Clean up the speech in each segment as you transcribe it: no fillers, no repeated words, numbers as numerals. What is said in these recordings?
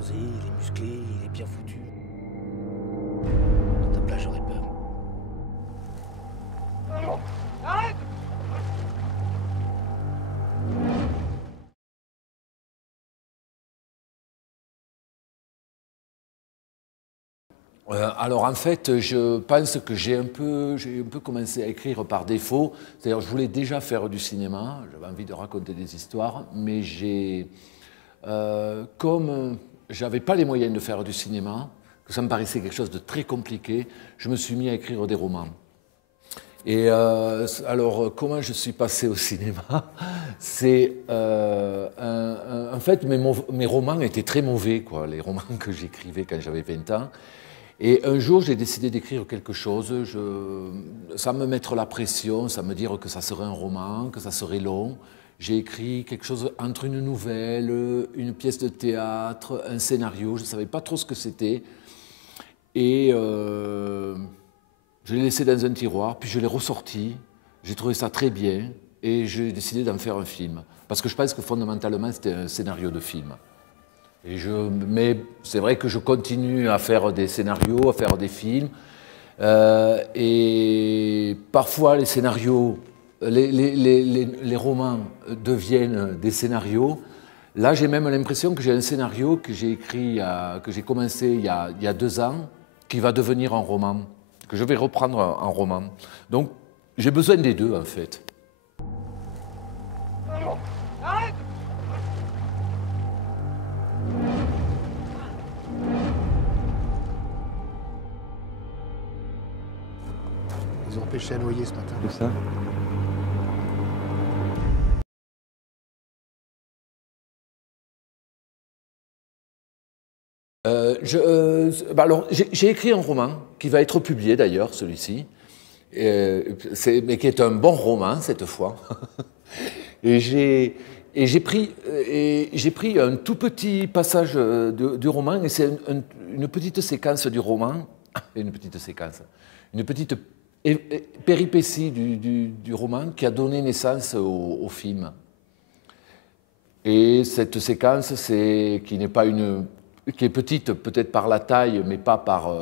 bronzé, il est musclé, il est bien foutu. À ta place, j'aurais peur. Arrête! Alors en fait, je pense que j'ai un peu commencé à écrire par défaut. C'est-à-dire, je voulais déjà faire du cinéma, j'avais envie de raconter des histoires, mais comme j'avais pas les moyens de faire du cinéma, que ça me paraissait quelque chose de très compliqué, je me suis mis à écrire des romans. Et alors, comment je suis passé au cinéma? C'est en fait, mes romans étaient très mauvais, quoi, les romans que j'écrivais quand j'avais 20 ans. Et un jour, j'ai décidé d'écrire quelque chose, sans me mettre la pression, sans me dire que ça serait un roman, que ça serait long. J'ai écrit quelque chose entre une nouvelle, une pièce de théâtre, un scénario, je ne savais pas trop ce que c'était. Et je l'ai laissé dans un tiroir, puis je l'ai ressorti, j'ai trouvé ça très bien, et j'ai décidé d'en faire un film. Parce que je pense que fondamentalement, c'était un scénario de film. Mais c'est vrai que je continue à faire des scénarios, à faire des films. Et parfois, les scénarios, les romans deviennent des scénarios. Là, j'ai même l'impression que j'ai un scénario que j'ai écrit, que j'ai commencé il y a 2 ans, qui va devenir un roman, que je vais reprendre en roman. Donc, j'ai besoin des deux, en fait. Arrête! Ils ont pêché à noyer ce matin. C'est ça? Alors, j'ai écrit un roman qui va être publié d'ailleurs, celui-ci, mais qui est un bon roman cette fois. Et j'ai pris un tout petit passage du roman, et c'est une petite séquence du roman, une petite péripétie du roman qui a donné naissance au film. Et cette séquence, qui est petite peut-être par la taille, mais pas par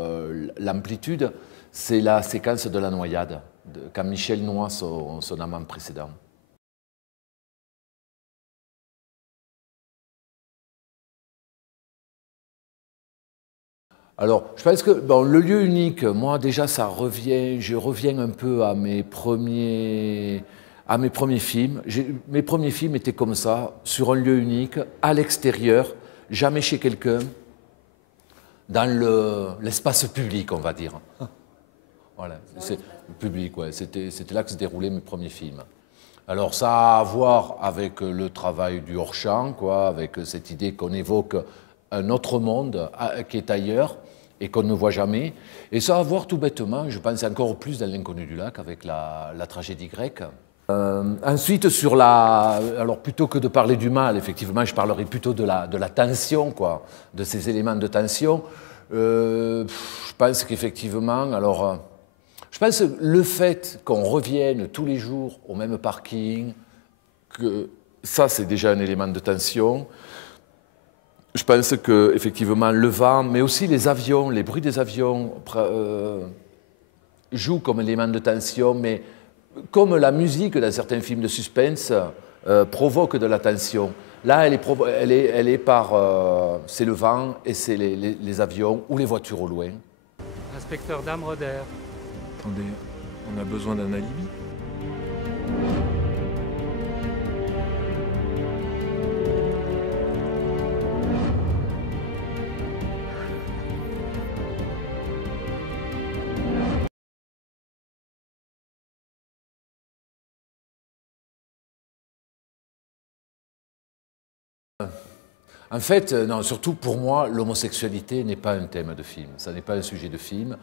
l'amplitude, c'est la séquence de la noyade, quand Michel noie son amant précédent. Alors, je pense que le lieu unique, moi déjà, je reviens un peu à mes premiers films. Mes premiers films étaient comme ça, sur un lieu unique, à l'extérieur, jamais chez quelqu'un, dans l'espace public, on va dire. Voilà, c'est le public, ouais. C'était là que se déroulaient mes premiers films. Alors ça a à voir avec le travail du hors-champ, quoi, avec cette idée qu'on évoque un autre monde qui est ailleurs et qu'on ne voit jamais. Et ça a à voir tout bêtement, je pense encore plus dans l'Inconnu du lac, avec la tragédie grecque. Ensuite, alors plutôt que de parler du mal, effectivement, je parlerai plutôt de la tension, quoi, de ces éléments de tension. Je pense qu'effectivement, je pense que le fait qu'on revienne tous les jours au même parking, que ça, c'est déjà un élément de tension. Je pense qu'effectivement, le vent, mais aussi les avions, les bruits des avions jouent comme élément de tension, mais comme la musique dans certains films de suspense provoque de la tension. Là, c'est le vent et c'est les avions ou les voitures au loin. Inspecteur Damroder. Attendez, on a besoin d'un alibi? En fait, non, surtout pour moi, l'homosexualité n'est pas un thème de film, ça n'est pas un sujet de film.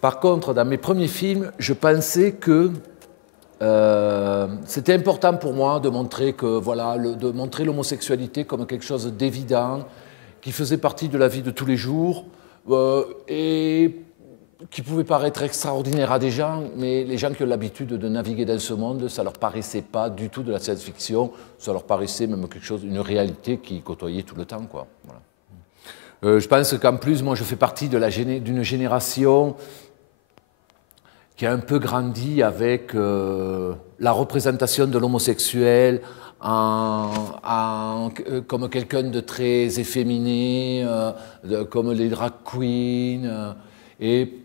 Par contre, dans mes premiers films, je pensais que c'était important pour moi de montrer de montrer l'homosexualité comme quelque chose d'évident, qui faisait partie de la vie de tous les jours, et qui pouvait paraître extraordinaire à des gens, mais les gens qui ont l'habitude de naviguer dans ce monde, ça ne leur paraissait pas du tout de la science-fiction, ça leur paraissait même quelque chose, une réalité qui côtoyait tout le temps, quoi. Voilà. Je pense qu'en plus, moi, je fais partie d'une génération qui a un peu grandi avec la représentation de l'homosexuel comme quelqu'un de très efféminé, comme les drag queens. Et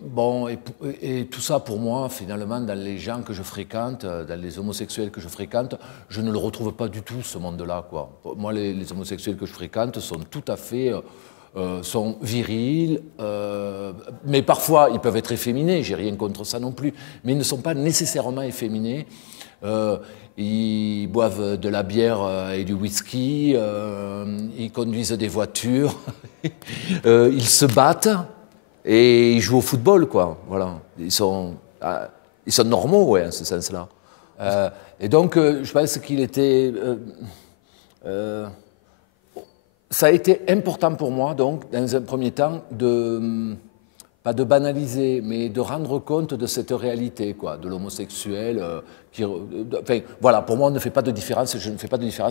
tout ça, pour moi, finalement, dans les gens que je fréquente, dans les homosexuels que je fréquente, je ne le retrouve pas du tout, ce monde-là, quoi. Moi, les homosexuels que je fréquente sont tout à fait... sont virils, mais parfois ils peuvent être efféminés, j'ai rien contre ça non plus, mais ils ne sont pas nécessairement efféminés. Ils boivent de la bière et du whisky, ils conduisent des voitures, ils se battent et ils jouent au football, quoi. Voilà. Ils sont normaux, ouais, en ce sens-là. Et donc, je pense qu'il était... ça a été important pour moi, donc, dans un premier temps, pas de banaliser, mais de rendre compte de cette réalité, quoi, de l'homosexuel. Enfin, voilà, pour moi, je ne fais pas de différence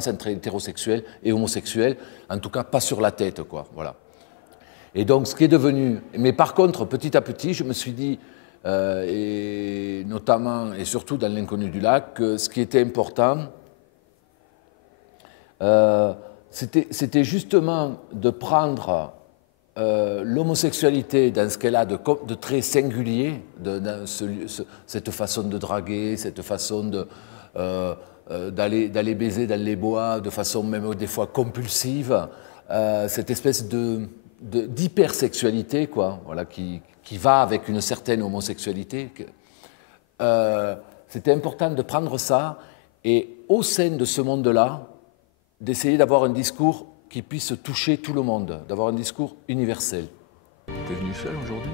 entre hétérosexuel et homosexuel, en tout cas pas sur la tête, quoi, voilà. Et donc, ce qui est devenu... Mais par contre, petit à petit, je me suis dit, et notamment et surtout dans l'Inconnu du lac, que ce qui était important... c'était justement de prendre l'homosexualité dans ce qu'elle a de très singulier, cette façon de draguer, cette façon d'aller baiser dans les bois, de façon même des fois compulsive, cette espèce d'hypersexualité, quoi, voilà, qui va avec une certaine homosexualité. C'était important de prendre ça et au sein de ce monde-là, d'essayer d'avoir un discours qui puisse toucher tout le monde, d'avoir un discours universel. T'es venu seul aujourd'hui?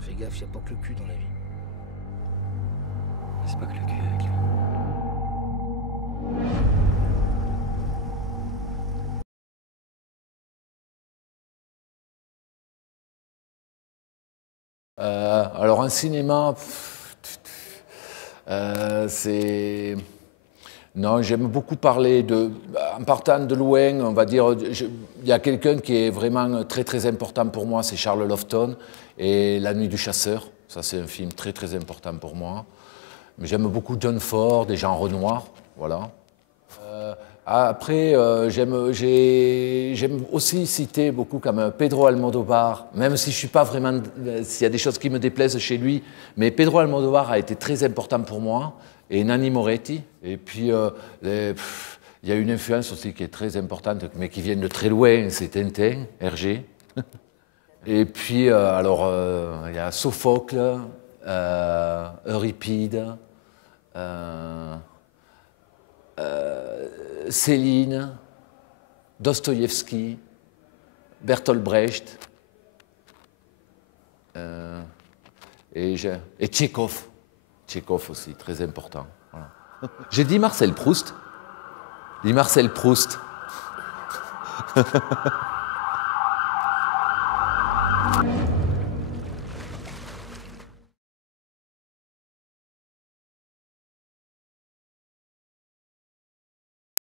Fais gaffe, il n'y a pas que le cul dans la vie. C'est pas que le cul avec lui. Alors en cinéma, c'est... Non, j'aime beaucoup parler en partant de loin, on va dire, il y a quelqu'un qui est vraiment très très important pour moi, c'est Charles Laughton et La Nuit du Chasseur. Ça, c'est un film très très important pour moi. Mais j'aime beaucoup John Ford et Jean Renoir, voilà. Après, j'aime aussi citer beaucoup comme Pedro Almodóvar, même si je suis pas vraiment, s'il y a des choses qui me déplaisent chez lui, mais Pedro Almodóvar a été très important pour moi, et Nanni Moretti. Et puis, il y a une influence aussi qui est très importante, mais qui vient de très loin, c'est Tintin, Hergé. Et puis, alors, il y a Sophocle, Euripide, Céline, Dostoïevski, Bertolt Brecht et Tchekhov. Tchekhov aussi, très important. Voilà. J'ai dit Marcel Proust. Dis Marcel Proust.